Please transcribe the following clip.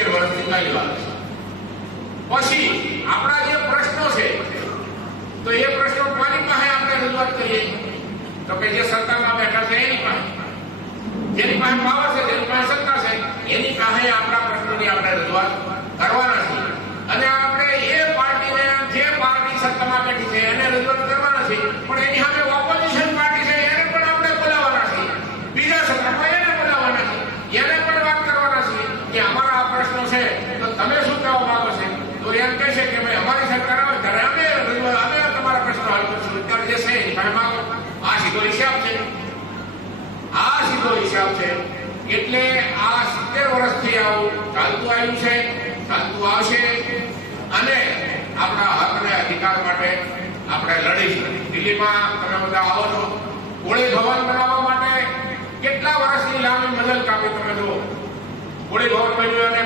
70 વર્ષથી ચાલી આવે છે. પછી આપણા જે પ્રશ્નો છે તો એ પ્રશ્નો કોની પાસે આપણે રજૂઆત કરીએ? તો કે જે સત્તામાં બેઠા છે એની પાસે, જેની પાસે પાવર છે, જેની પાસે સત્તા છે, એની પાસે આપણા પ્રશ્નોની આપણે રજૂઆત કરવાના છે. અને આપણે એ પાર્ટીને, જે પાર્ટી સત્તામાં બેઠી છે એને રજૂઆત કરવાના છે, પણ એની સામે ઓપોઝિશન પાર્ટી છે એને પણ આપણે બોલાવવાના છે. બીજા સત્તામાં એને બોલાવવાના છે, એને પણ વાત કરવાના છે કે અમારા આ પ્રશ્નો છે તો તમે શું કહેવા માંગો છો? તો એમ કહે છે કે ભાઈ અમારી સરકાર આવે ત્યારે અમે તમારા પ્રશ્નો હલ કરશું. અત્યારે જે છે એની પાસે માંગો. આ સીધો હિસાબ છે, આ સીધો હિસાબ છે. એટલે આ 70 વર્ષથી આવું ચાલતું આવ્યું છે, ચાલતું આવશે. અને આપણા હક અને અધિકાર માટે આપણે લડીશું. દિલ્હીમાં તમે બધા આવો છો, હોળી ભવન બનાવવા માટે કેટલા વર્ષની લાંબી મજલ કાપી તમે જુઓ. હોળી ભવન બન્યું અને